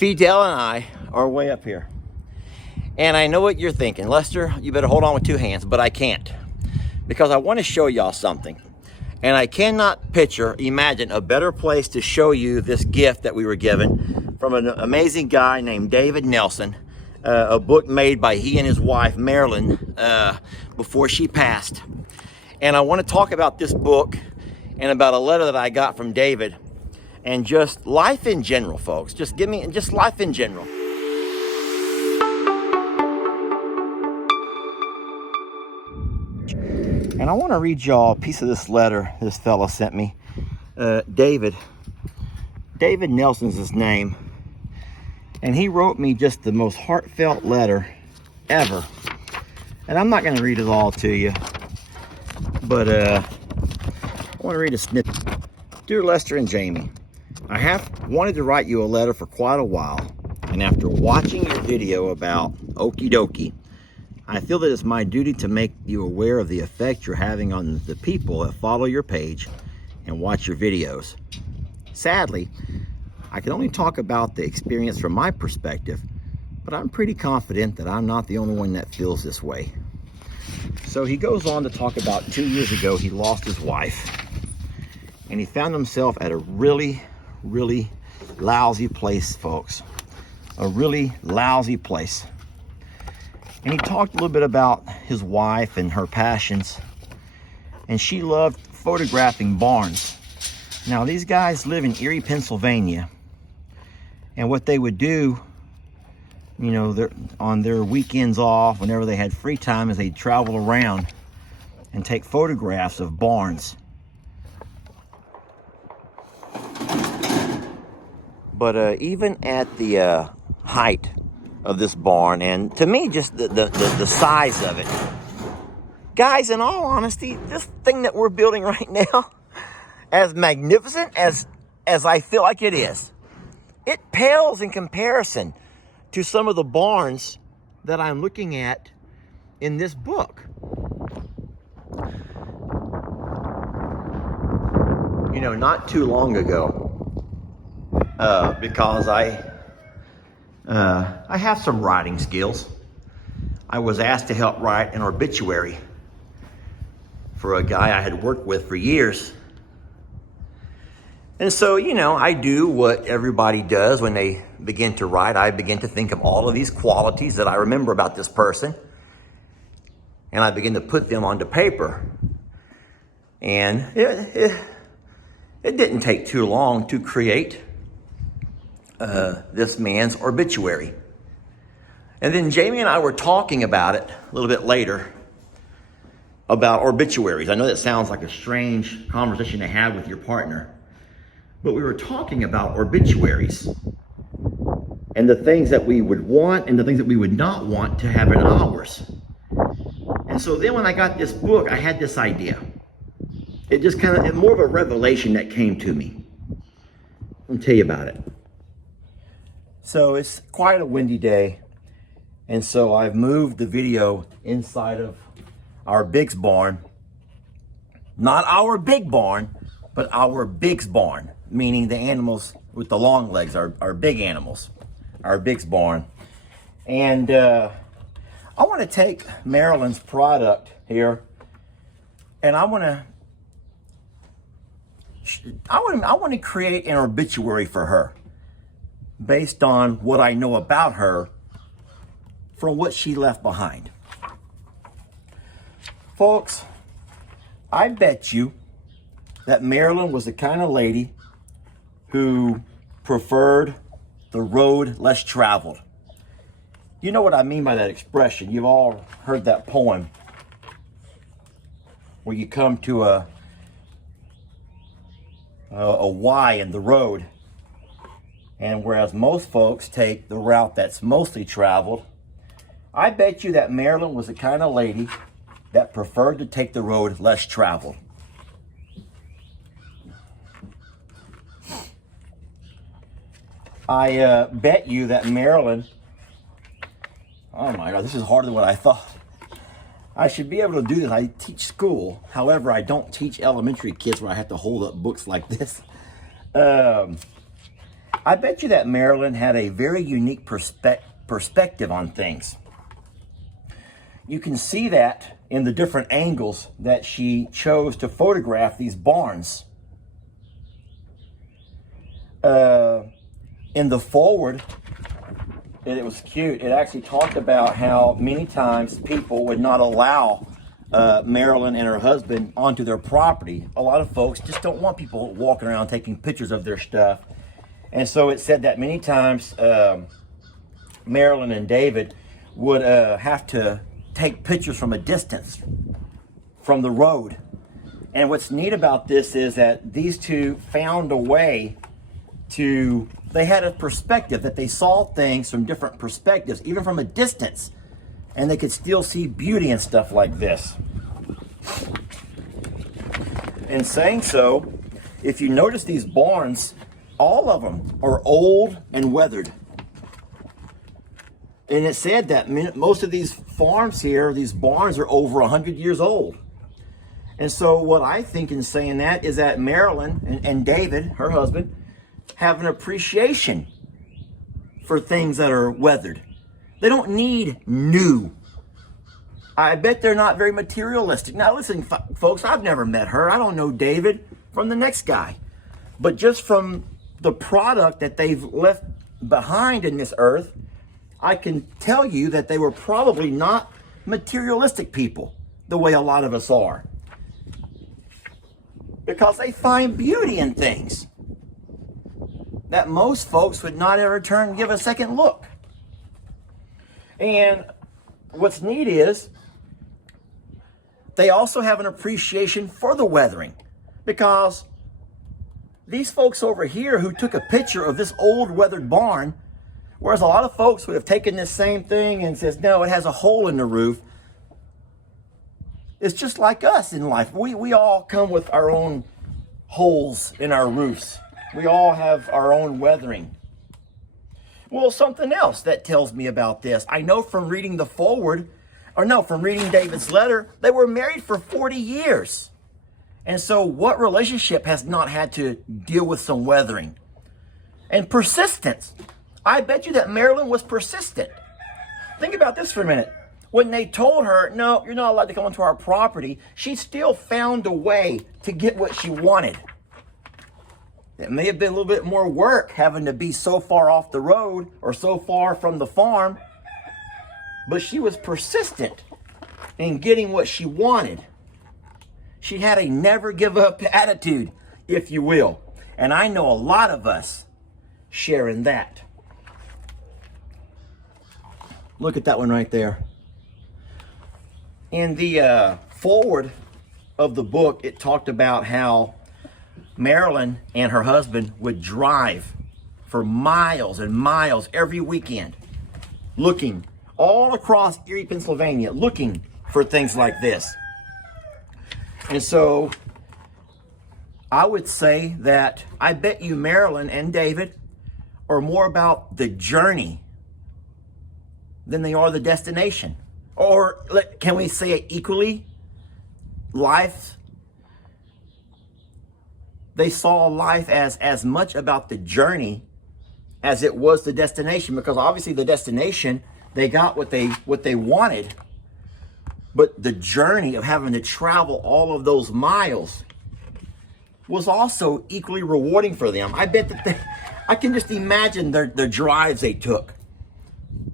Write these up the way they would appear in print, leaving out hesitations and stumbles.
Fidel and I are way up here. And I know what you're thinking. Lester, you better hold on with two hands, but I can't. Because I want to show y'all something. And I cannot imagine a better place to show you this gift that we were given from an amazing guy named David Nelson. A book made by he and his wife, Marilyn, before she passed. And I want to talk about this book and about a letter that I got from David and just life in general, folks. Just life in general. And I want to read y'all a piece of this letter this fella sent me. David Nelson's his name. And he wrote me just the most heartfelt letter ever. And I'm not going to read it all to you. But I want to read a snippet. Dear Lester and Jamie, I have wanted to write you a letter for quite a while. And after watching your video about Okie Dokie, I feel that it's my duty to make you aware of the effect you're having on the people that follow your page and watch your videos. Sadly, I can only talk about the experience from my perspective, but I'm pretty confident that I'm not the only one that feels this way. So he goes on to talk about 2 years ago he lost his wife, and he found himself at a really, really lousy place, folks. A really lousy place. And he talked a little bit about his wife and her passions. And she loved photographing barns. Now, these guys live in Erie, Pennsylvania. And what they would do, you know, on their weekends off, whenever they had free time, is they'd travel around and take photographs of barns. But even at the height of this barn, and to me, just the size of it, guys, in all honesty, this thing that we're building right now, as magnificent as I feel like it is, it pales in comparison to some of the barns that I'm looking at in this book. You know, not too long ago, because I have some writing skills. I was asked to help write an obituary for a guy I had worked with for years. And so, you know, I do what everybody does when they begin to write. I begin to think of all of these qualities that I remember about this person, and I begin to put them onto paper. And it didn't take too long to create this man's obituary. And then Jamie and I were talking about it a little bit later, about obituaries. I know that sounds like a strange conversation to have with your partner, but we were talking about obituaries and the things that we would want and the things that we would not want to have in ours. And so then when I got this book, I had this idea. It just kind of, more of a revelation that came to me. I'll tell you about it. So it's quite a windy day, and so I've moved the video inside of our Biggs barn. Not our big barn, but our Biggs barn, meaning the animals with the long legs, our big animals, our Biggs barn. And I want to take Marilyn's product here, and I want to create an obituary for her, based on what I know about her from what she left behind. Folks, I bet you that Marilyn was the kind of lady who preferred the road less traveled. You know what I mean by that expression. You've all heard that poem where you come to a Y in the road, and whereas most folks take the route that's mostly traveled, I bet you that Marilyn was the kind of lady that preferred to take the road less traveled. I bet you that Marilyn, oh my God, this is harder than what I thought. I should be able to do this. I teach school. However, I don't teach elementary kids where I have to hold up books like this. I bet you that Marilyn had a very unique perspective on things. You can see that in the different angles that she chose to photograph these barns. In the forward, it was cute. It actually talked about how many times people would not allow Marilyn and her husband onto their property. A lot of folks just don't want people walking around taking pictures of their stuff. And so it said that many times Marilyn and David would have to take pictures from a distance from the road. And what's neat about this is that these two found a way to, they had a perspective that they saw things from different perspectives, even from a distance, and they could still see beauty and stuff like this. In saying so, if you notice these barns, all of them are old and weathered. And it said that most of these farms here, these barns, are over 100 years old. And so what I think in saying that is that Marilyn and David, her husband, have an appreciation for things that are weathered. They don't need new. I bet they're not very materialistic. Now listen, folks, I've never met her. I don't know David from the next guy. But just from the product that they've left behind in this earth, I can tell you that they were probably not materialistic people the way a lot of us are. Because they find beauty in things that most folks would not ever turn and give a second look. And what's neat is they also have an appreciation for the weathering, because these folks over here who took a picture of this old weathered barn, whereas a lot of folks would have taken this same thing and says, no, it has a hole in the roof. It's just like us in life. We all come with our own holes in our roofs. We all have our own weathering. Well, something else that tells me about this, I know from reading the foreword, from reading David's letter, they were married for 40 years. And so what relationship has not had to deal with some weathering? And persistence. I bet you that Marilyn was persistent. Think about this for a minute. When they told her, no, you're not allowed to come onto our property, she still found a way to get what she wanted. It may have been a little bit more work having to be so far off the road or so far from the farm, but she was persistent in getting what she wanted. She had a never give up attitude, if you will. And I know a lot of us share in that. Look at that one right there. In the foreword of the book, it talked about how Marilyn and her husband would drive for miles and miles every weekend, looking all across Erie, Pennsylvania, looking for things like this. And so I would say that I bet you Marilyn and David are more about the journey than they are the destination. Or can we say it equally? Life. They saw life as much about the journey as it was the destination, because obviously the destination, they got what they wanted, but the journey of having to travel all of those miles was also equally rewarding for them. I bet that I can just imagine the drives they took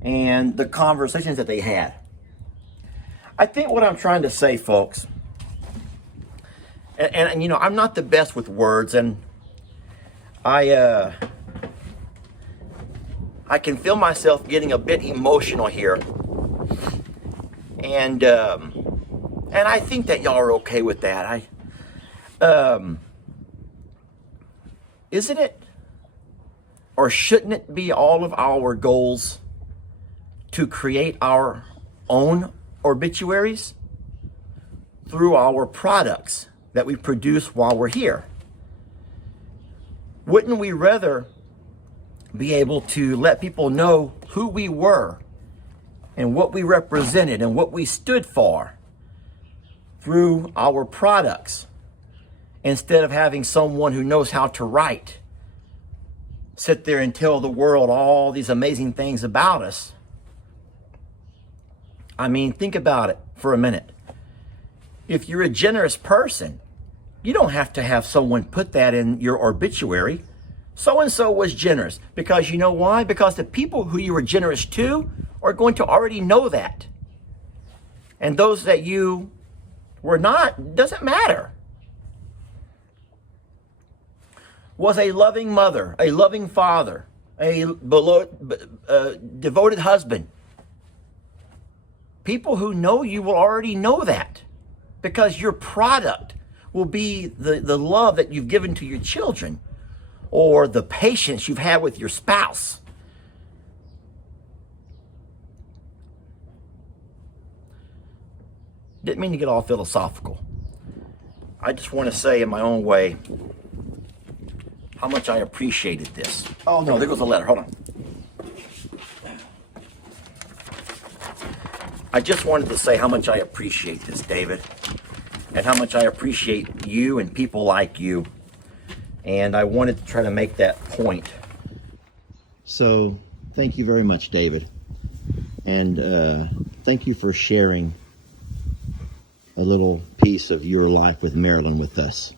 and the conversations that they had. I think what I'm trying to say, folks, and you know, I'm not the best with words, and I can feel myself getting a bit emotional here, and I think that y'all are okay with that. Isn't it, or shouldn't it be all of our goals to create our own obituaries through our products that we produce while we're here? Wouldn't we rather be able to let people know who we were and what we represented and what we stood for through our products, instead of having someone who knows how to write sit there and tell the world all these amazing things about us. I mean, think about it for a minute. If you're a generous person, you don't have to have someone put that in your obituary. So-and-so was generous. Because you know why? Because the people who you were generous to are going to already know that. And those that you were not, doesn't matter. Was a loving mother, a loving father, a devoted husband. People who know you will already know that, because your product will be the love that you've given to your children, or the patience you've had with your spouse. Didn't mean to get all philosophical. I just want to say in my own way how much I appreciated this. Oh no, there goes the letter. Hold on. I just wanted to say how much I appreciate this, David, and how much I appreciate you and people like you. And I wanted to try to make that point. So thank you very much, David. And thank you for sharing a little piece of your life with Marilyn with us.